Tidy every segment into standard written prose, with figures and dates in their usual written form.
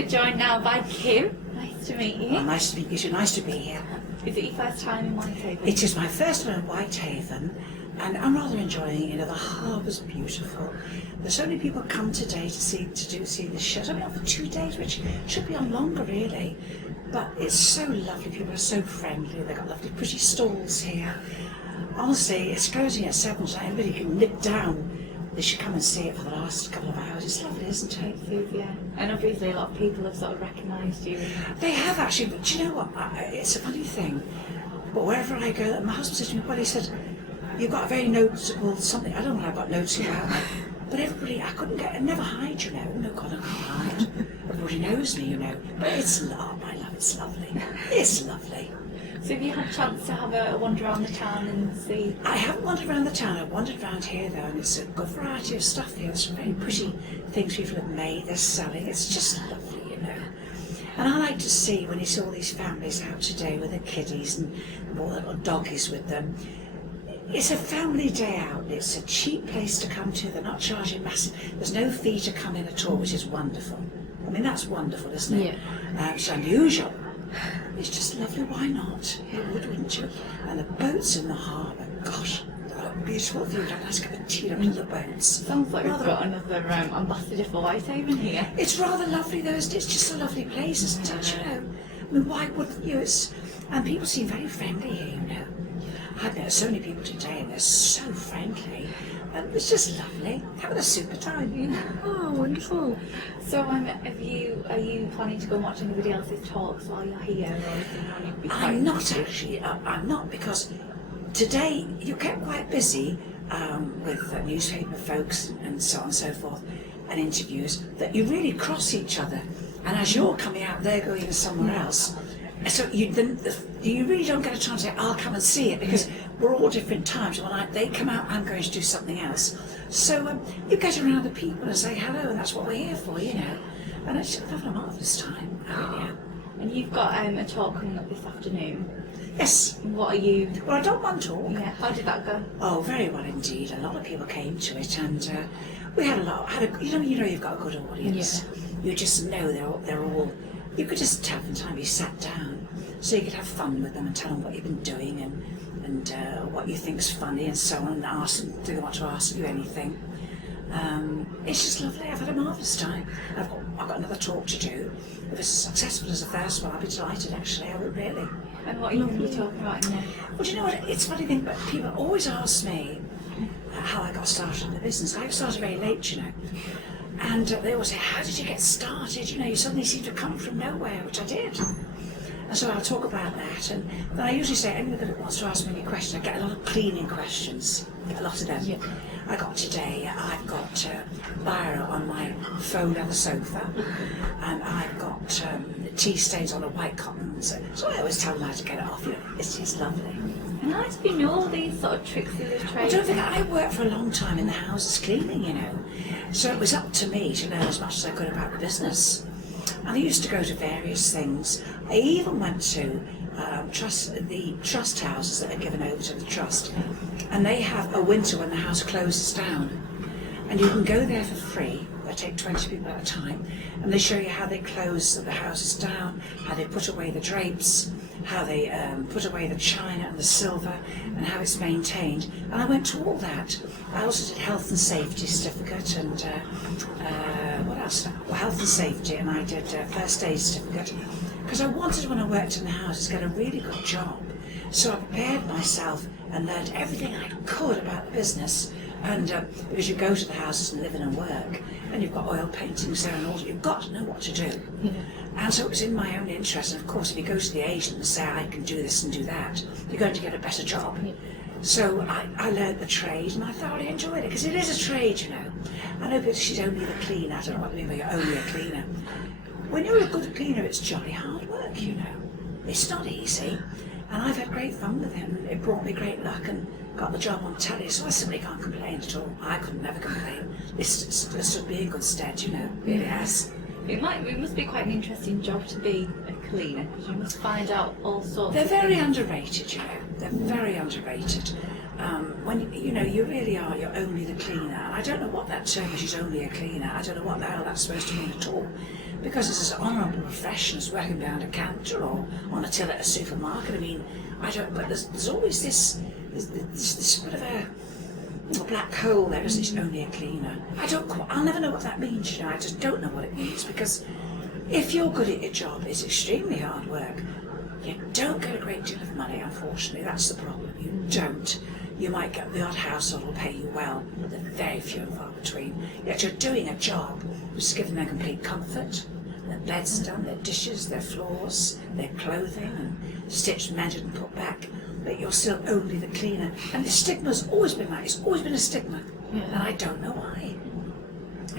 we're joined now by Kim. Nice to meet you. Well, nice to meet you too. Nice to be here. Is it your first time in Whitehaven? It is my first time in Whitehaven, and I'm rather enjoying it. You know, the harbour's beautiful. There's so many people come today to see the show. It's only on for 2 days, which should be on longer really. But it's so lovely. People are so friendly. They've got lovely, pretty stalls here. Honestly, it's closing at 7, so anybody can nip down. They should come and see it for the last couple of hours. It's lovely, isn't it? It is, yeah. And obviously a lot of people have sort of recognised you. They have actually, but do you know what? It's a funny thing. But wherever I go, my husband said to me, well, he said, you've got a very noticeable something. I don't know what I've got noticeable about me. But everybody, I never hide, you know. No, God, I can't hide. Everybody knows me, you know. But it's love, my love, it's lovely. It's lovely. So have you had a chance to have a wander around the town and see? I haven't wandered around the town, I've wandered around here though, and it's a good variety of stuff here. There's some very pretty things people have made, they're selling. It's just lovely, you know. And I like to see when you see all these families out today with their kiddies and all the little doggies with them. It's a family day out, it's a cheap place to come to, they're not charging massive, there's no fee to come in at all, which is wonderful. I mean, that's wonderful, isn't it? Yeah. It's unusual. It's just lovely, why not? You would, wouldn't you? And the boats in the harbour, gosh, they've got a beautiful view. I'd like to have a tea up to the boats. Sounds like we've got another ambassador for Whitehaven here. It's rather lovely though, isn't it? It's just a lovely place, isn't it? You know, I mean, why wouldn't you? And people seem very friendly here, you know. I've met so many people today and they're so friendly. And it's just lovely. Having a super time, you know. Oh, wonderful. So are you planning to go and watch anybody else's talks while you're here? Or I'm not actually, I'm not, because today you get quite busy with newspaper folks and so on and so forth, and interviews, that you really cross each other. And as you're coming out, they're going somewhere else. So you really don't get a chance to say, I'll come and see it, because we're all different times. When they come out, I'm going to do something else. So you get around the people and say hello, and that's what we're here for, you know. And it's having a marvellous time. Yeah. And you've got a talk coming up this afternoon. Yes. What are you? Well, I don't want talk. Yeah. How did that go? Oh, very well indeed. A lot of people came to it, and we had a lot. You know, you've got a good audience. Yeah. You just know they're all. You could just have them time you sat down, so you could have fun with them and tell them what you've been doing and what you think's funny and so on, and ask them, do they want to ask you anything. It's just lovely. I've had a marvellous time. I've got another talk to do. If it's as successful as the first one, I'll be delighted actually, I would really. And what are you going to be talking about in there? Well, do you know what, it's a funny thing, but people always ask me how I got started in the business. I got started very late, you know. And they always say, how did you get started? You know, you suddenly seem to come from nowhere, which I did. And so I'll talk about that. And then I usually say, anybody that wants to ask me any question, I get a lot of cleaning questions. I get a lot of them. Yeah. I got today, I've got biro on my faux leather sofa, and I've got tea stains on a white cotton. So I always tell them how to get it off. You know, it's lovely. And how do you know all these sort of tricks of the trade? I don't think I worked for a long time in the houses cleaning, you know. So it was up to me to learn as much as I could about the business. And I used to go to various things. I even went to the trust houses that are given over to the trust. And they have a winter when the house closes down. And you can go there for free. They take 20 people at a time. And they show you how they close the houses down, how they put away the drapes, how they put away the china and the silver, and how it's maintained. And I went to all that. I also did health and safety certificate, and what else? Well, health and safety, and I did first aid certificate, because I wanted, when I worked in the houses, to get a really good job. So I prepared myself and learned everything I could about the business. And because you go to the houses and live in and work, and you've got oil paintings there and all, you've got to know what to do. Yeah. And so it was in my own interest. And of course, if you go to the agent and say, I can do this and do that, you're going to get a better job. Yeah. So I learned the trade, and I thoroughly enjoyed it, because it is a trade, you know. I know people, she's only the cleaner. I don't know what they mean by you're only a cleaner. When you're a good cleaner, it's jolly hard work, you know. It's not easy. And I've had great fun with him. It brought me great luck and got the job on telly, so I simply can't complain at all. I could never complain. This stood me in good stead, you know. It really has. It must be quite an interesting job to be a cleaner, because you must find out all sorts They're of very things. underrated, you know. They're very underrated. When you know, you really are, you're only the cleaner. And I don't know what that term is, she's only a cleaner. I don't know what the hell that's supposed to mean at all. because it's an honourable profession as working behind a counter or on a till at a supermarket. I mean, I don't, but there's always this sort of a black hole there, isn't it? Only a cleaner. I'll never know what that means, you know, I just don't know what it means, because if you're good at your job, it's extremely hard work. You don't get a great deal of money, unfortunately, that's the problem. You don't. You might get the odd household will pay you well, but they're very few and far between. Yet you're doing a job which is giving them complete comfort. Their beds done, their dishes, their floors, their clothing, and stitched, mended and put back. But you're still only the cleaner. And the stigma's always been like, it's always been a stigma. Yeah. And I don't know why.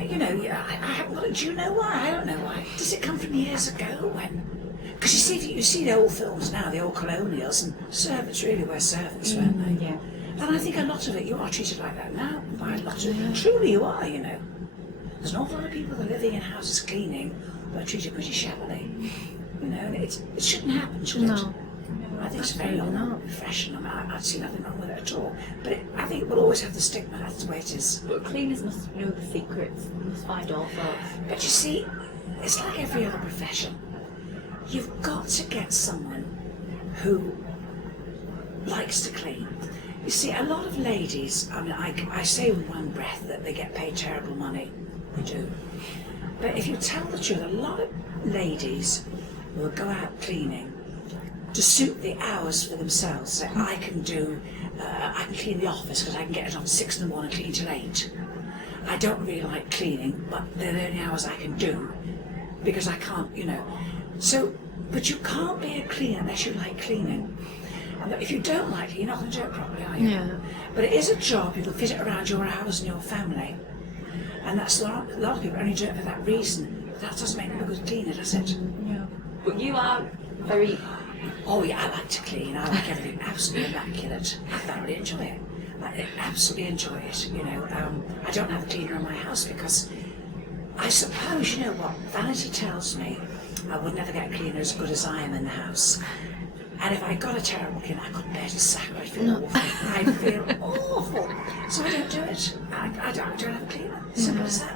You know, I haven't got it. Do you know why? I don't know why. Does it come from years ago when? Because you see the old films now, the old colonials, and servants really were servants, weren't they? Yeah. And I think a lot of it, you are treated like that now, by a lot of it. Truly you are, you know. There's an awful lot of people that are living in houses cleaning, but are treated pretty shabbily. You know, and it shouldn't happen, should it? No. I think it's a very honourable profession. I mean, I see nothing wrong with it at all. But I think it will always have the stigma, that's the way it is. But cleaners must know the secrets, must find all sorts. But you see, it's like every other profession. You've got to get someone who likes to clean. You see, a lot of ladies, I mean, I say in one breath that they get paid terrible money. They do. But if you tell the truth, a lot of ladies will go out cleaning to suit the hours for themselves. So I can clean the office because I can get it on 6 in the morning, clean till 8. I don't really like cleaning, but they're the only hours I can do because I can't, you know. So, but you can't be a cleaner unless you like cleaning. And if you don't like it, you're not going to do it properly, are you? Yeah. But it is a job, you can fit it around your hours and your family. And that's a lot of people only do it for that reason. But that doesn't make them a good cleaner, does it? Yeah. But you are very... Oh yeah, I like to clean. I like everything absolutely immaculate. I thoroughly enjoy it. I absolutely enjoy it, you know. I don't have a cleaner in my house because I suppose, you know what, vanity tells me I would never get a cleaner as good as I am in the house. And if I got a terrible cleaner, I couldn't bear to sack her. I'd feel awful. I'd feel awful. So I don't do it. I don't have a cleaner. Simple as that.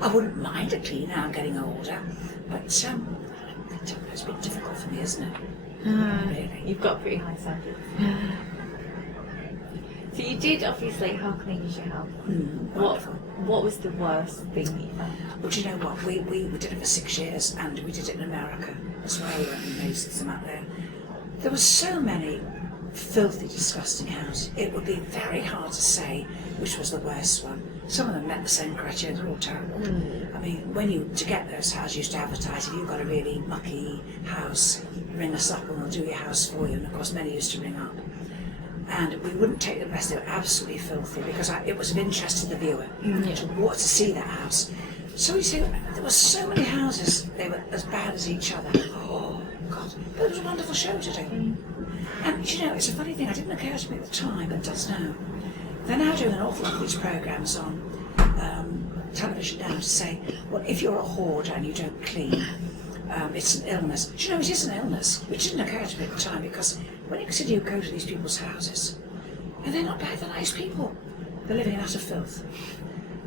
I wouldn't mind a cleaner. I'm getting older, but it's a bit difficult for me, isn't it? Really. You've got pretty high standards. So you did, obviously, how clean is your house? What was the worst thing that you found? Well, do you know what? We did it for 6 years, and we did it in America as well. We went and made some out there. There were so many filthy, disgusting houses. It would be very hard to say which was the worst one. Some of them met the same criteria. They're all terrible. I mean, to get those houses, you used to advertise, if you've got a really mucky house, ring us up and we'll do your house for you. And of course, many used to ring up. And we wouldn't take the best. They were absolutely filthy because it was of interest to the viewer to see that house. So you see, there were so many houses, they were as bad as each other. Oh, God. But it was a wonderful show to do. And, you know, it's a funny thing, it didn't occur to me at the time, but it does now. They're now doing an awful lot of these programmes on television now to say, well, if you're a hoarder and you don't clean, it's an illness. Do you know, it is an illness, which didn't occur to me at the time, because when you consider you go to these people's houses, and they're not bad, they're nice people. They're living in utter filth.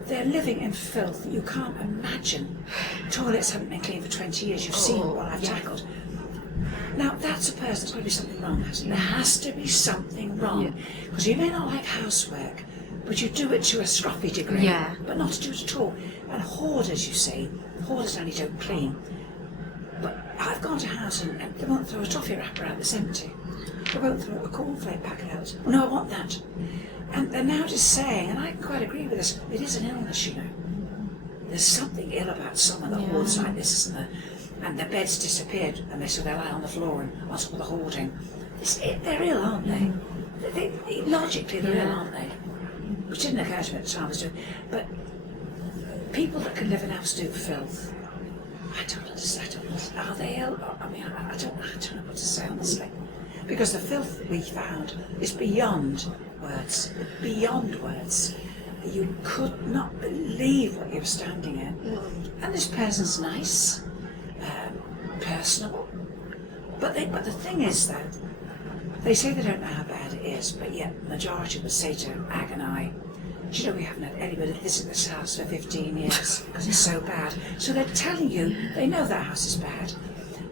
They're living in filth that you can't imagine. Toilets haven't been cleaned for 20 years. You've seen what I've tackled. Now, that's a person, there's got to be something wrong, hasn't there? There has to be something wrong. Because you may not like housework, but you do it to a scruffy degree, but not to do it at all. And hoarders, you see, hoarders only don't clean. But I've gone to a house and they won't throw a toffee wrapper out that's empty. They won't throw a cornflake packet out. No, I want that. And they're now just saying, and I quite agree with this, it is an illness, you know. There's something ill about someone that hoards like this, isn't there? And their bed's disappeared, and they lie on the floor and on top of the hoarding. They're ill, aren't they? Logically, they're ill, aren't they? Which didn't occur to me at the time I was doing. But people that can live in absolute filth, I don't understand. Are they ill? I mean, I don't know what to say, honestly. Because the filth that we found is beyond words. Beyond words. You could not believe what you were standing in. And this person's nice, personable. But the thing is, though, they say they don't know how bad it is, but yet the majority would say to Ag and I, do you know we haven't had anybody visit this house for 15 years because it's so bad. So they're telling you, they know that house is bad.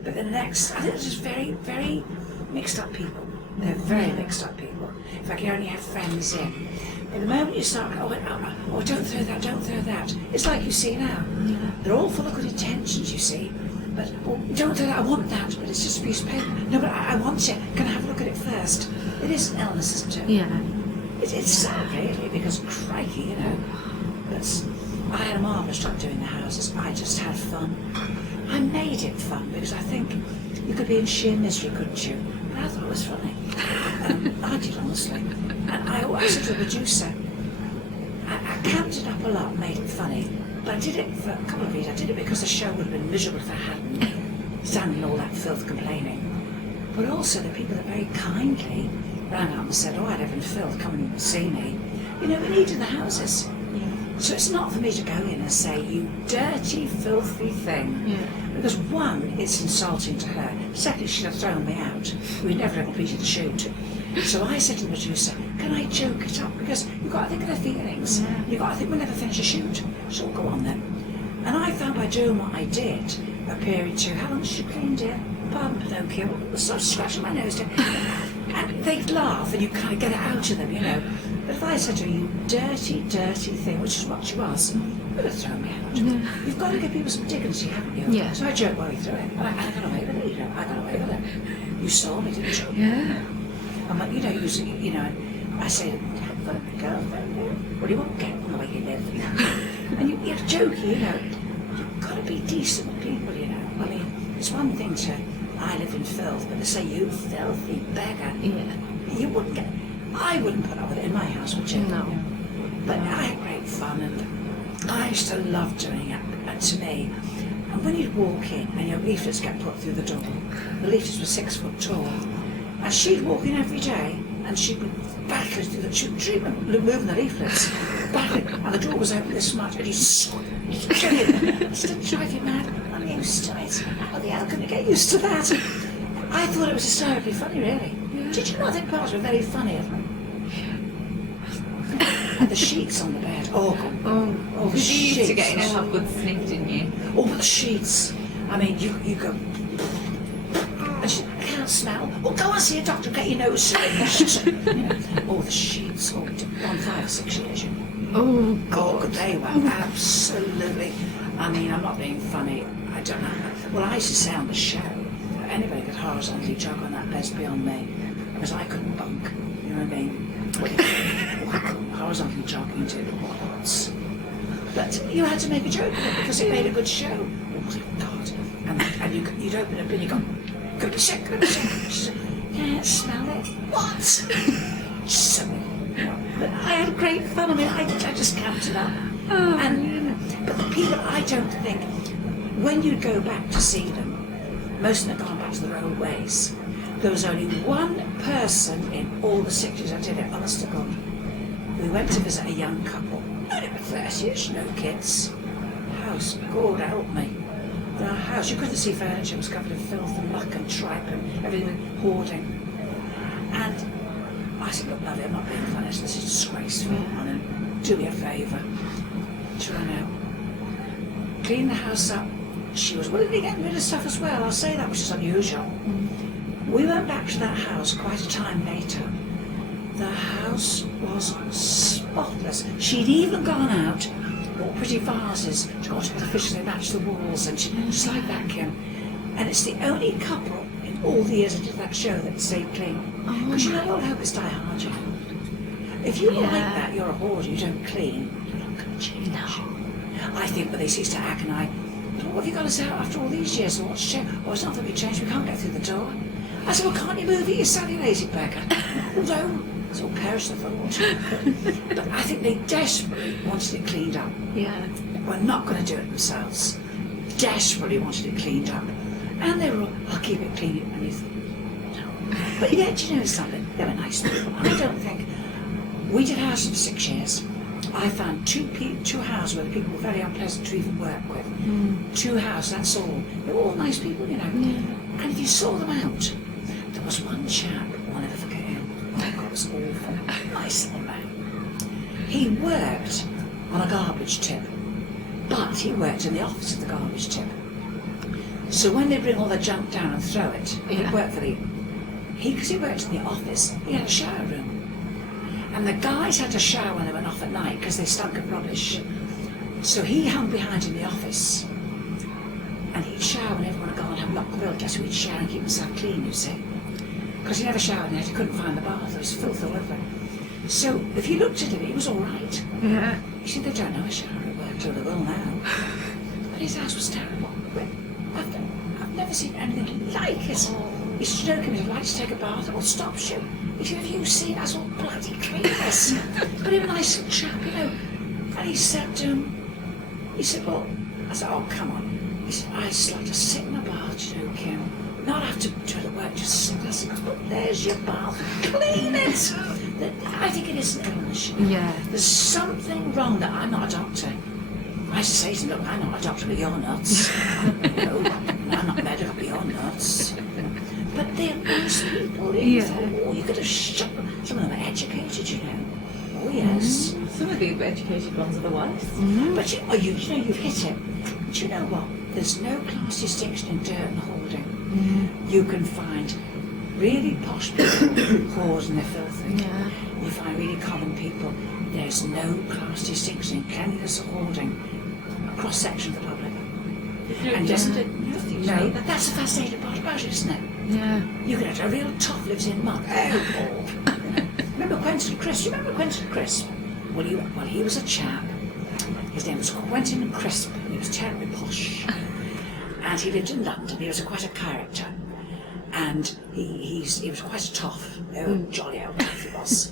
But the next, I think they're just very, very mixed up people. They're very mixed up people. In fact, you only have friends in. But the moment you start, oh, don't throw that, don't throw that. It's like you see now. Yeah. They're all full of good intentions, you see. But, oh, don't throw that, I want that, but it's just a piece of paper. No, but I want it. Can I have a look at it first? It is an illness, isn't it? Yeah. It's sad, really, because crikey, you know. But I had a marvellous job doing the houses. I just had fun. I made it fun because I think you could be in sheer misery, couldn't you? But I thought it was funny. I did, honestly. And I said to the producer, I camped it up a lot, made it funny. But I did it for a couple of reasons. I did it because the show would have been miserable if I hadn't, standing in all that filth complaining. But also the people that very kindly rang up and said, oh, I live in filth, come and see me. You know, we needed the houses. Yeah. So it's not for me to go in and say, you dirty, filthy thing. Yeah. Because one, it's insulting to her. Secondly, she'd have thrown me out. We'd never have completed the shoot. So I said to the producer, can I joke it up? Because you've got to think of their feelings. Yeah. You've got to think we'll never finish a shoot. So we'll go on then. And I found by doing what I did, a period too, how long did you clean, dear? Pardon, Pinocchio. I was sort of scratching my nose, dear. And they'd laugh and you kind of get it out of them, you know. But if I said to her, you dirty, dirty thing, which is what she was, would have thrown me out. Yeah. You've got to give people some dignity, haven't you? Yeah. So I joked my way through it. And I got away with it, you know. I got away with it. You saw me, didn't you? Yeah. I'm like, you know, you know, I say, I've got a girlfriend here. What do you want? Get on the way you live. And you're joking, you know. You've got to be decent with people, you know. I mean, it's one thing to, I live in filth, but to say, you filthy beggar. Yeah. You wouldn't get, I wouldn't put up with it in my house, would you? No. But I had great fun and I used to love doing it. And to me, and when you'd walk in and your leaflets get put through the door, the leaflets were 6 foot tall, and she'd walk in every day and she'd be battling through the, she'd moving the leaflets, battling, and the door was open this much and you'd get in. It still drive you mad. I'm used to it. How the hell can you get used to that? I thought it was hysterically funny, really. Yeah. Did you not think parts were very funny? And the sheets on the bed. Oh, God. Oh, the because you used to sheets. get in a have good sniff, didn't you? Oh, the sheets. I mean, you go. And she can't smell. Oh, go and see a doctor, get your nose syringed. You know. Oh, the sheets. Oh, 5 or 6 years. You know. Oh, God, God. they were absolutely. I mean, I'm not being funny. I don't know. Well, I used to say on the show, anybody could horizontally jog on that bed's beyond me, because I couldn't bunk. You know what I mean? I couldn't horizontally jog into the walls. But you had to make a joke of it because it made a good show. Oh my God! And you'd open up and you go, "Go be sick, go be sick." She said, "Can't smell it." What? So, but I had great fun. I mean, I just camped it up. Oh, But the people, I don't think, when you'd go back to see them, most of them had gone back to their old ways. There was only one person in all the 6 years I did it, honest to God. We went to visit a young couple, only about 30ish, no kids. House, God help me. The house, you couldn't see furniture, it was covered in filth and muck and tripe and everything, hoarding. And I said, look, lovely, I'm not being funny, this is disgraceful. And do me a favour. To run out. Clean the house up. She was willingly getting rid of stuff as well, I'll say that, which is unusual. We went back to that house quite a time later. The house was spotless. She'd even gone out, bought pretty vases to artificially match the walls, and she just like vacuum. And it's the only couple in all the years I did that show that stayed clean. Because you know, old habits die hard, you know. If you're like that, you're a hoarder, you don't clean, you're not going to change. No. I think with they cease to act and what have you got us out after all these years? What's changed? Oh, it's not that we changed, we can't get through the door. I said, well, can't you move it, you silly lazy beggar? Oh, no. It's all perish the thought. But I think they desperately wanted it cleaned up. Yeah. We're not going to do it themselves. Desperately wanted it cleaned up. And they were all, I'll keep it clean. And you thought, no. But yet, you know something? They were nice people. I don't think. We did houses for 6 years. I found two houses where the people were very unpleasant to even work with. 2 houses, that's all. They were all nice people, you know. Yeah. And if you saw them out, there was one chap, I'll never forget him. Oh God, it was awful. Nice little man. He worked on a garbage tip, but he worked in the office of the garbage tip. So when they bring all the junk down and throw it, he'd work for because he worked in the office, he had a shower room. And the guys had to shower when they went off at night because they stunk of rubbish. So he hung behind in the office. And he'd shower when everyone had gone and have locked the bill. Guess who he'd shower and keep himself clean, you see? Because he never showered and he couldn't find the bath. There was filth all over. So if you looked at him, he was all right. Yeah. You see, they don't know a shower at work, so they will now. But his house was terrible. I've never seen anything like it. He used to joke him, he'd like to take a bath, what stops you? He said, have you seen us all bloody cleaners? But he was a nice little chap, you know. And he said, well, I said, oh, come on. He said, I just like to sit in a bath, you know, Kim. Not have to do the work, just sit. I said, but there's your bath, clean it. I think it is an illness. Yeah. There's something wrong that I'm not a doctor. I used to say to him, look, I'm not a doctor, but you're nuts. No, I'm not medical, but you're nuts. But they're nice people. Oh, you could have shut them. Some of them are educated, you know. Oh, yes. Some of the educated ones are the worst. But you know, you've hit it. Do you know what? There's no class distinction in dirt and hoarding. You can find really posh people hoard and they're filthy. Yeah. You find really common people. There's no class distinction in cleanliness or hoarding. A cross section of the public. And just no, but that's the fascinating part about it, isn't it? Yeah. You can have a real tough lives in mud. Remember Quentin Crisp? You remember Quentin Crisp? Well, he was a chap. His name was Quentin Crisp. He was terribly posh, and he lived in London. He was quite a character, and he was quite a tough, jolly old tough he was.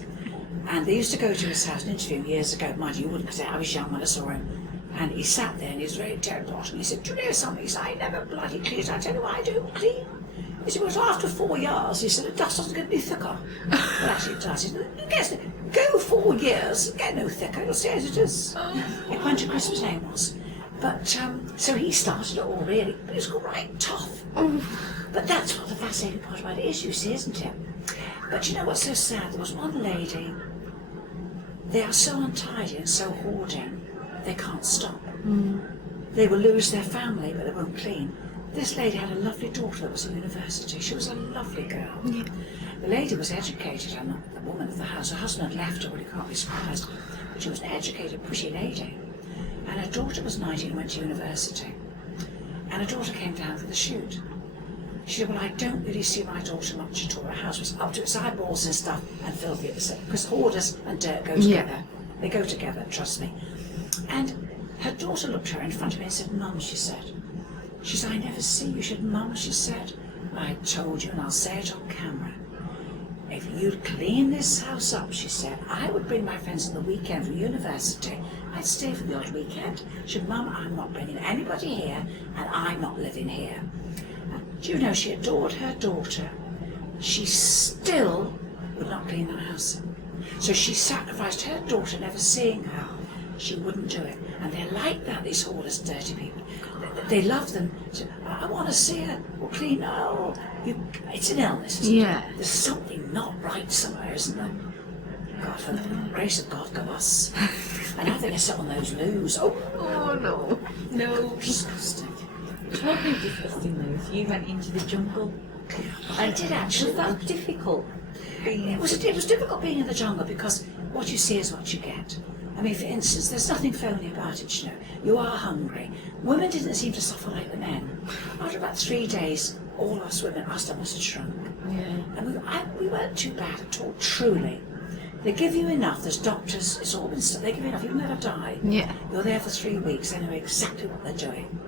And they used to go to his house and interview him years ago. Mind you wouldn't, because I was young when I saw him. And he sat there and he was very terrible. And he said, do you know something? He said, I never bloody clean. I tell you what I do, clean. He said, well, after 4 years, he said, the dust doesn't get any thicker. Well, actually it does. He said, go 4 years, get no thicker, it'll stay as it is. Quentin Crisp name was. But, so he started it all really, but it was quite tough. But that's what the fascinating part about it is, you see, isn't it? But you know what's so sad? There was one lady, they are so untidy and so hoarding, they can't stop. They will lose their family, but they won't clean. This lady had a lovely daughter that was at university. She was a lovely girl. Yeah. The lady was educated, and the woman of the house. Her husband had left her, well, you can't be surprised. But she was an educated, pretty lady. And her daughter was 19 and went to university. And her daughter came down for the shoot. She said, well, I don't really see my daughter much at all. Her house was up to its eyeballs and stuff, and filthy at the same. Because hoarders and dirt go together. Yeah. They go together, trust me. And her daughter looked her in front of me and said, Mum, she said, I never see you. She said, Mum, she said, I told you and I'll say it on camera. If you'd clean this house up, she said, I would bring my friends on the weekend from university. I'd stay for the odd weekend. She said, Mum, I'm not bringing anybody here and I'm not living here. And do you know, she adored her daughter. She still would not clean the house. So she sacrificed her daughter never seeing her. She wouldn't do it. And they're like that, these hoarders, dirty people. They love them. So, I want to see her or clean her. Or it's an illness, isn't it? There's something not right somewhere, isn't there? God, for the grace of God, go us. And I think I sit on those loos. Oh no. No. Disgusting. Talking of disgusting loos, you went into the jungle. I did actually. Was that difficult? It was difficult being in the jungle because what you see is what you get. I mean, for instance, there's nothing phony about it, you know. You are hungry. Women didn't seem to suffer like the men. After about 3 days, all us women, our stomachs had shrunk. Yeah. And we weren't too bad at all, truly. They give you enough, there's doctors, it's all been stuff. They give you enough, you'll never die. Yeah. You're there for 3 weeks, they know exactly what they're doing.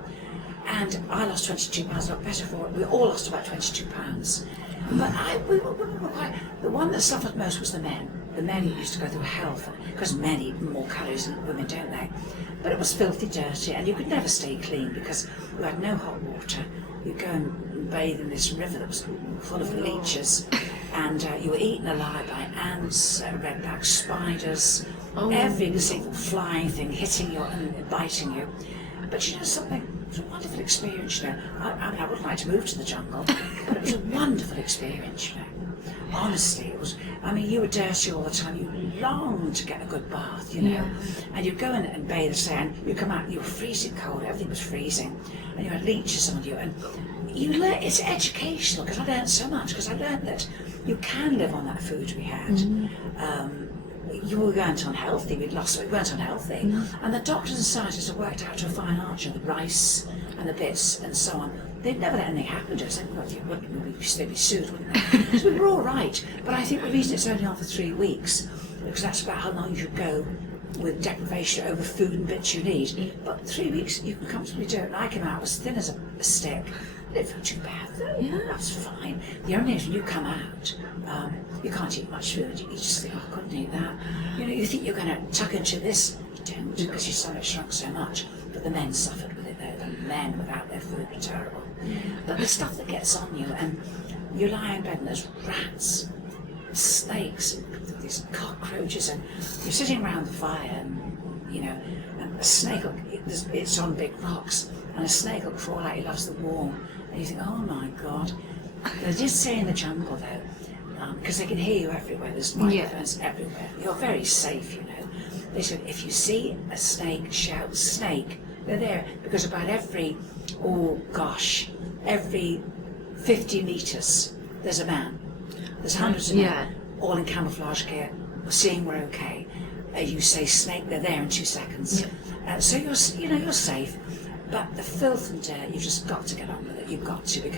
And I lost 22 pounds, not better for it. We all lost about 22 pounds. But women were quite, the one that suffered most was the men. The men used to go through hell, because men eat more calories than women, don't they? But it was filthy dirty, and you could never stay clean because you had no hot water. You'd go and bathe in this river that was full of leeches, and you were eaten alive by ants, redback spiders, every single flying thing hitting you and biting you. But you know something? It was a wonderful experience, you know. I mean, I wouldn't like to move to the jungle, but it was a wonderful experience, you know. Honestly, it was. I mean, you were dirty all the time. You longed to get a good bath, you know. Yeah. And you'd go in and bathe, say, and you come out and you were freezing cold. Everything was freezing, and you had leeches on you. And you learn. It's educational because I learned so much. Because I learned that you can live on that food we had. You weren't unhealthy. We weren't unhealthy. And the doctors and scientists have worked out to a fine art, you know, the rice and the bits and so on. They'd never let anything happen to us. They'd be sued, wouldn't they? So we were all right. But I think the reason it's only on for 3 weeks, because that's about how long you should go with deprivation over food and bits you need. But 3 weeks, you can comfortably do it. And I came out as thin as a stick. I didn't feel too bad though. Yeah. That's fine. The only thing is when you come out, you can't eat much food. You just think, oh, I couldn't eat that. You know, you think you're going to tuck into this. You don't, because your stomach shrunk so much. But the men suffered with it though. The men without their food were terrible. But the stuff that gets on you, and you lie in bed and there's rats, snakes, these cockroaches, and you're sitting around the fire, and you know, and a snake, it's on big rocks, and a snake will crawl out. He loves the warm, and you think, oh my God. They did say in the jungle though, because they can hear you everywhere. There's microphones everywhere. You're very safe, you know. They said if you see a snake, shout snake. They're there because about every 50 metres there's a man. There's hundreds of men, all in camouflage gear, seeing we're okay. You say snake, they're there in 2 seconds. So you're safe. But the filth and dirt, you've just got to get on with it. You've got to,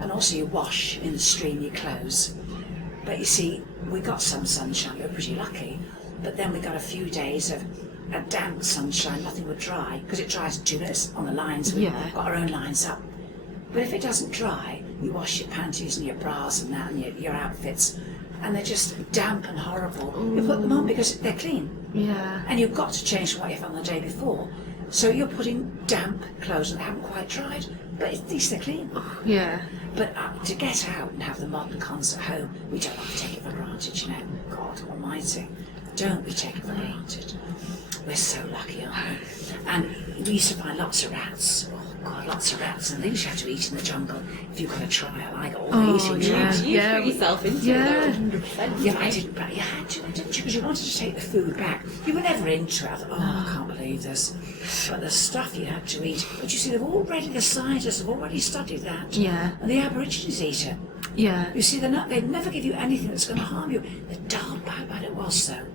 and also you wash in the stream your clothes. But you see, we got some sunshine. We were pretty lucky. But then we got a few days of a damp sunshine. Nothing would dry because it dries in 2 minutes on the lines. We've got our own lines up. But if it doesn't dry, you wash your panties and your bras and that and your outfits, and they're just damp and horrible. You put them on because they're clean. Yeah. And you've got to change from what you found the day before. So you're putting damp clothes that haven't quite dried, but at least they're clean. Yeah. But to get out and have the modern cons at home, we don't have to take it for granted, you know. God almighty, don't we take it for granted? We're so lucky, aren't we? And we used to find lots of rats. Oh God, lots of rats and things you have to eat in the jungle. If you've got a trial, I got all the eating trials. You threw threw yourself into it, 100%. Yeah, I didn't, but you had to, didn't you? Because you wanted to take the food back. You were never into it. I thought, oh, I can't believe this. But the stuff you had to eat. But you see, the scientists have already studied that. Yeah. And the Aborigines eat it. Yeah. You see, they'd never give you anything that's going to harm you. The darn bad about it was, though,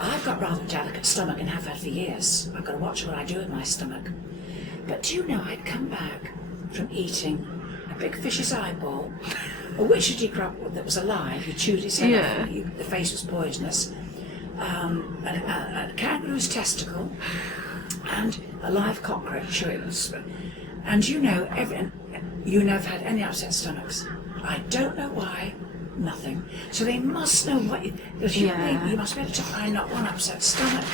I've got rather a delicate stomach and have had for years. I've got to watch what I do with my stomach. But do you know, I'd come back from eating a big fish's eyeball, a witchetty crab that was alive, you chewed his head off, and the face was poisonous, a kangaroo's testicle, and a live cockroach. And you know, you never had any upset stomachs. I don't know why. Nothing. So they must know what you must be able to find not one upset stomach.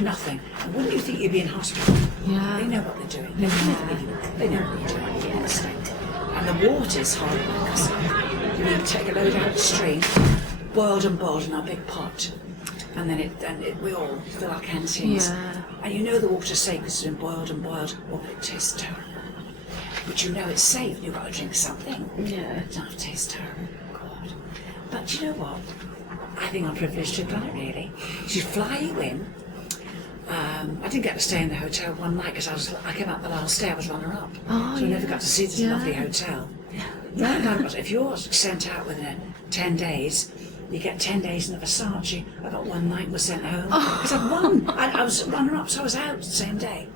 Nothing. And wouldn't you think you'd be in hospital? Yeah. They know what they're doing. They know what they're doing. Yes. And the water's horrible because you need to take a load out of the stream, boiled in our big pot, and then we all fill our canteens. Yeah. And you know the water's safe because it's been boiled. Oh, but it tastes terrible. But you know it's safe. You've got to drink something. Yeah. It doesn't taste terrible. But you know what? I think I'm privileged to have done it, really. She'd fly you in. I didn't get to stay in the hotel one night because I came out the last day. I was runner-up, so I never got to see this lovely hotel. If you're sent out within 10 days, you get 10 days in the Versace. I got one night and was sent home because I'd won. I was runner-up, so I was out the same day.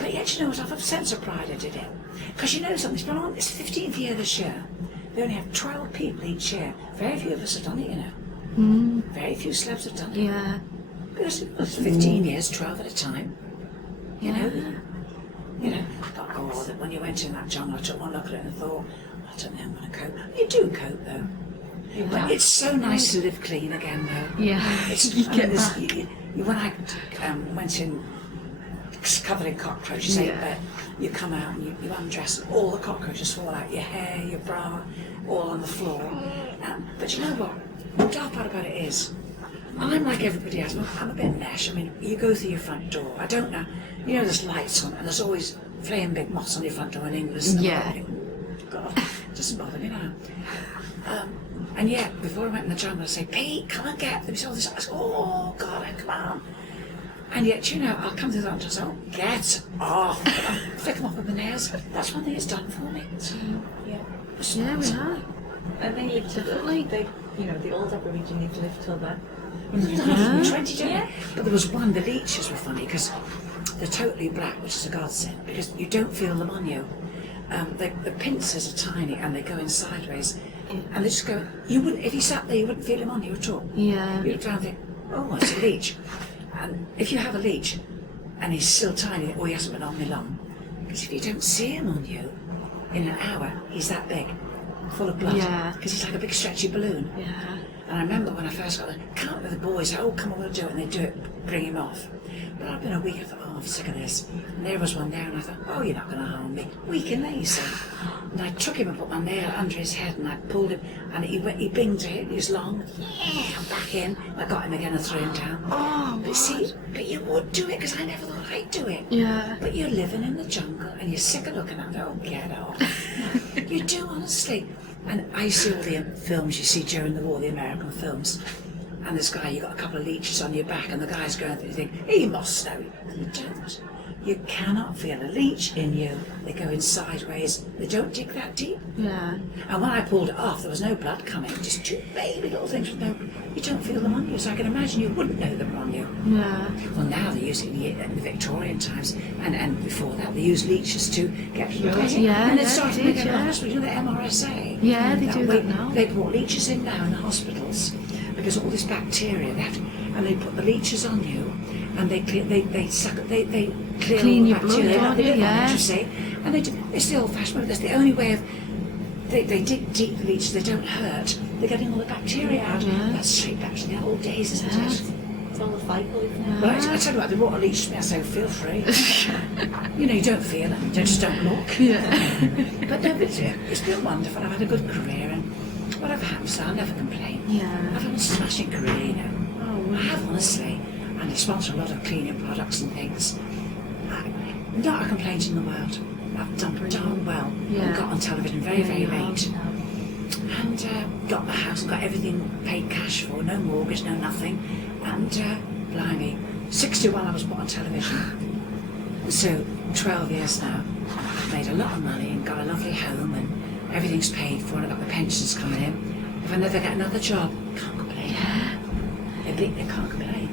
But yet, you know what? I've a sense of pride I did it. Because you know something, it's the 15th year this year. They only have 12 people each year. Very few of us have done it, you know. Very few celebs have done it. Yeah. Because it was 15 years, 12 at a time. You know? But that when you went in that jungle, I took one look at it and thought, I don't know, I'm going to cope. You do cope, though. Yeah. But it's so nice to live clean again, though. Yeah. When I went in covered in cockroaches, but you come out and you undress and all the cockroaches fall out, your hair, your bra, all on the floor. But you know what? The dark part about it is, I'm like everybody else. I'm a bit nesh. I mean, you go through your front door. I don't know. You know, there's lights on and there's always flaying big moss on your front door in England. Yeah. God, it doesn't bother me now. And yet, before I went in the jungle, I'd say, Pete, come and get them. He saw this. I said, oh, God, come on. And yet, you know, I'll come to the doctor and say, oh, get off. Flick them off with my nails. That's one thing it's done for me. Yeah. Yeah, we are. And they live Definitely. the old Aborigines live till then. 120, don't Yeah. they? But there was one, the leeches were funny because they're totally black, which is a godsend because you don't feel them on you. The pincers are tiny and they go in sideways, and they just go. You wouldn't, if you sat there, you wouldn't feel them on you at all. Yeah. You look down and think, oh, it's a leech. And if you have a leech and he's still tiny, or he hasn't been on me long, because if you don't see him on you in an hour, he's that big, full of blood. Yeah. Because he's like a big stretchy balloon. Yeah. And I remember when I first got there, come up with the boys, oh, come on, we'll do it, and they do it, bring him off. But I've been a week, I thought, oh, I'm sick of this. And there was one there, and I thought, oh, you're not going to harm me. Weak and lazy. And I took him and put my nail under his head, and I pulled him, and he binged it, he was long, yeah, back in. I got him again and threw him down. Oh, But see, but you would do it, because I never thought I'd do it. Yeah. But you're living in the jungle, and you're sick of looking at it, oh, get off. You do, honestly. And I see all the films you see during the war, the American films. And this guy, you've got a couple of leeches on your back, and the guy's going through, you think, he must know. You don't. You cannot feel a leech in you. They go in sideways. They don't dig that deep. Yeah. And when I pulled it off, there was no blood coming, just two baby little things with no. You don't feel them on you, so I can imagine you wouldn't know them were on you. Yeah. Well, now they use it in the Victorian times, and before that they used leeches to get people pregnant. Yeah, and they yeah, started they making did, the yeah. hospital, you know, the MRSA. Yeah, they do that now. They brought leeches in now in the hospitals because all this bacteria and they put the leeches on you, and they clear, they clear Clean all the your blood, bacteria. don't They you? live on it, Yeah. you see, and it's the old-fashioned way. That's the only way of. They dig deep, the leeches. They don't hurt. They're getting all the bacteria out. Yeah. That's straight back to the old days, isn't Yeah. it? It's all a cycle, isn't it? Well, I tell you what, they brought a leech to me, I say, feel free. You know, you don't feel it, you just don't look. Yeah. But no, it's been wonderful. I've had a good career, and whatever happens, so I'll never complain. Yeah. I've had a smashing career, you know. Oh, I have, honestly. And I sponsor a lot of cleaning products and things. Not a complaint in the world. I've done well. Yeah. And got on television very, very you have. late. And got my house and got everything paid cash for, no mortgage, no nothing. And blimey, 61 I was put on television. So 12 years now, made a lot of money and got a lovely home and everything's paid for and I've got the pensions coming in. If I never get another job, can't complain. They can't complain.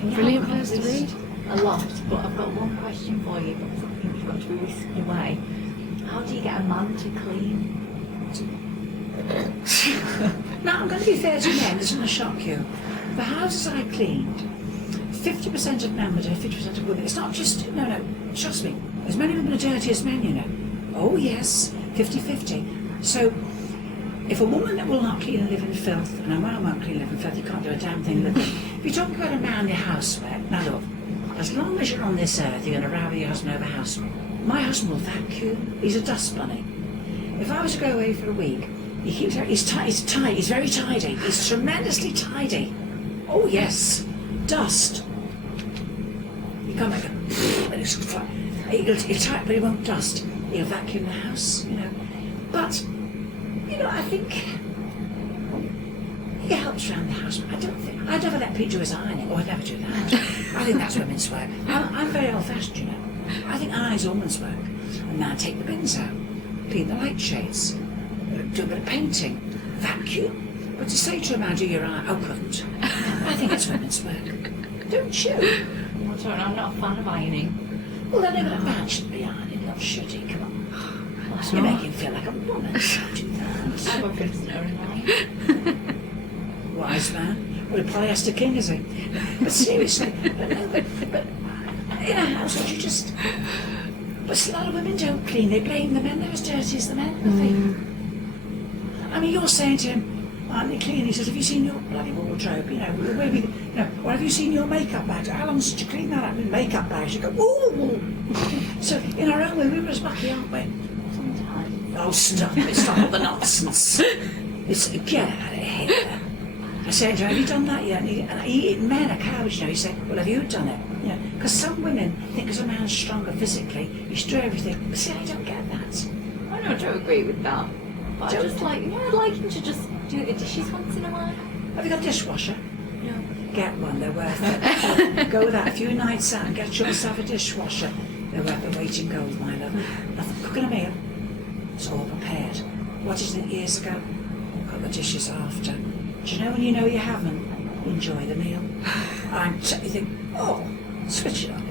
And you Brilliant haven't place to covered read. A lot, but I've got one question for you, because I think you've got to be whisked away. How do you get a man to clean? Now I'm going to be fair to men, this is going to shock you. The houses I cleaned, 50% of men were dirty, 50% of women. It's not just, no, trust me, as many women are dirty as men, you know. Oh yes, 50-50. So, if a woman that will not clean and live in filth, and a man won't clean and live in filth, you can't do a damn thing living. If you're talking about a man your house sweat, now look, as long as you're on this earth, you're going to row with your husband over house. My husband will vacuum. He's a dust bunny. If I was to go away for a week, he's very tidy. He's tremendously tidy. Oh yes, dust. You come back and he'll tight, but he won't dust. He'll vacuum the house, you know. But you know, I think he helps around the house. I'd never let Pete do his ironing. Oh, I'd never do that. I think that's women's work. I'm very old-fashioned, you know. I think ironing's women's work. And now take the bins out, clean the light shades, do a bit of painting, vacuum. But to say to a man, do your iron, oh, couldn't. I think it's women's work. Don't you? I don't know, I'm not a fan of ironing. Well, then a man shouldn't be ironing, not should he? Come on. You make him feel like a woman. Don't do that. I'm a prisoner in mine. Wise man. Well, a polyester king, is he? But seriously, but in a household you just. But a lot of women don't clean. They blame the men. They're as dirty as the men, I think. I mean, you're saying to him, aren't they clean? He says, have you seen your bloody wardrobe? You know, maybe, you know, or have you seen your makeup bag? How long since you cleaned that up with makeup bags? You go, ooh. So in our own way, we were as lucky, aren't we? Sometimes. Oh, stop it. Stop all the nonsense. Get out of here. I said to him, have you done that yet? Men are cowards, you know. He said, well, have you done it? You know, because some women think as a man's stronger physically, he should do everything. But see, I don't get that. I know, I don't agree with that. But I Don't- just like, I'd like him to just do the dishes once in a while. Have you got a dishwasher? No. Get one, they're worth it. Go with that a few nights out and get yourself a dishwasher. They're worth the weight in gold, my love. Nothing cooking a meal. It's all prepared. What did you think years ago? Got the dishes after. Do you know you haven't? Enjoy the meal. You think, oh, switch it on.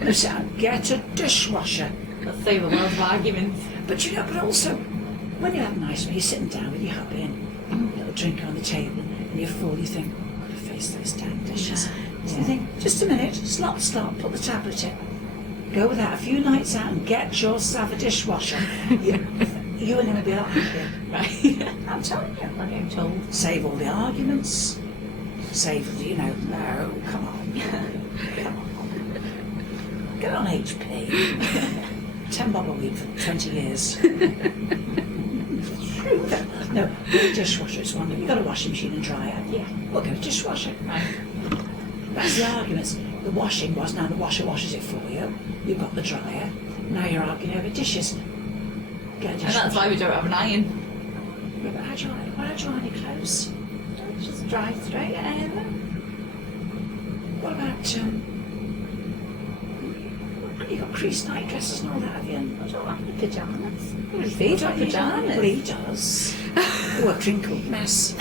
Listen, get a dishwasher. Let's save a lot of arguments. But you know, but also, when you have a nice meal, you're sitting down with your hubby and a little drink on the table, and you're full, you think, I've got to face those damn dishes. So you think, just a minute, stop, put the tablet in. Go with that a few nights out and get yourself a dishwasher. You and him will be a lot happier. Right. I'm telling you. Like I'm told. Save all the arguments. Save, you know, no, come on. Come on. Get on HP. 10 bob a week for 20 years. No, get a dishwasher, it's wonderful. You've got a washing machine and dryer. Yeah. Well, get a dishwasher. Right. That's the arguments. The washing was, now the washer washes it for you. You've got the dryer. Now you're arguing over dishes. Get a dishwasher. And that's why we don't have an iron. Yeah, but why don't you iron your clothes? It's just dry straight air. What about, you got creased night dresses and all that, have you? I don't have any pyjamas. Nobody sees my pyjamas. Well, he does. Oh, a crinkled mess.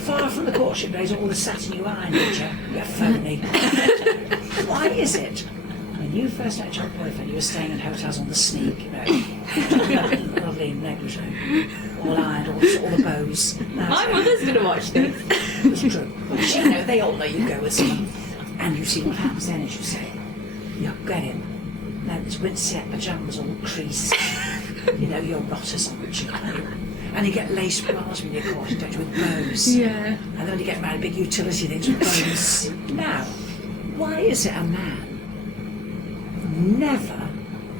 Far from the courtship days, all the satin you ironed, did you? You're phony. Why is it? When you first met your boyfriend, you were staying in hotels on the sneak, you know. Lovely negligee. All ironed, all the bows. My mother's going to watch this. It's true. Well, you know, they all know you go with someone. And you see what happens then, as you say. You get in. Now it's winter pyjamas all creased. You know, your rotters on which you play. And you get lace bras when you're caught, don't you, with bows. Yeah. And then when you get married, big utility things with bows. Now, why is it a man never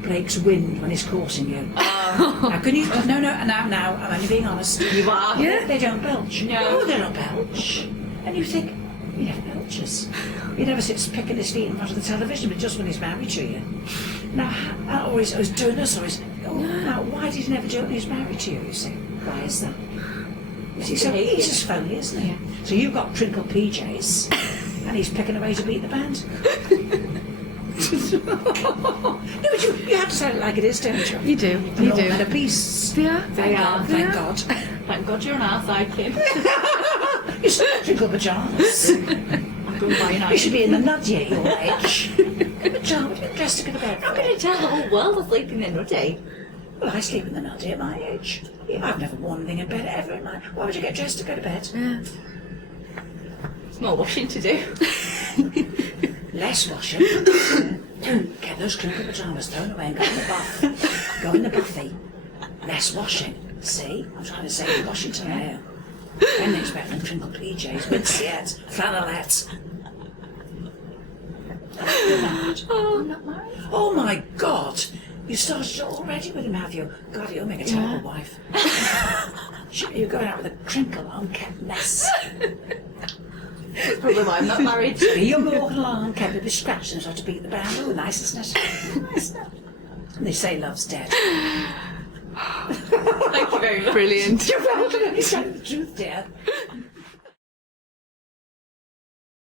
breaks wind when he's courting you? Now, can you... No, now, I'm only being honest. You are. Yeah. They don't belch. No. Oh, they don't belch. And you think, he never belches. He never sits picking his feet in front of the television, but just when he's married to you. Now, or he's doing this, or he's... Oh, now, why did he never do it when he's married to you, you see? Why is that? You see, so he's just phony, isn't he? Yeah. So you've got crinkled PJs, and he's picking away to beat the band. No, but you have to say it like it is, don't you? You do. And You all do. men are beasts. They are. They are. Thank God. Thank God you're on our side, Kim. You're still crinkled pyjamas. I'm going to buy an You should iron. be in the nuddy at your age. Pyjamas, get dressed to go to bed. I'm going to tell the whole world to sleep in the nutty. Well, I sleep in the nuddy at my age. I've never worn anything in bed ever in my... Why would you get dressed to go to bed? Yeah. It's more washing to do. Less washing. Get those crinkled pyjamas thrown away and go in the bath. Go in the bathy. Less washing. See? I'm trying to save the washing today. Anything's better than crinkled PJs, winciettes, flannelettes. I'm not married. Oh my God! You started already with him, have you? God, you'll make a terrible wife. You're going out with a crinkle, unkept mess. That's probably why I'm not married. You're walking along, kept with scratching and trying to beat the band. Oh, nice, isn't it? Isn't it? And they say love's dead. Thank you very much. Brilliant. You're telling the truth, dear.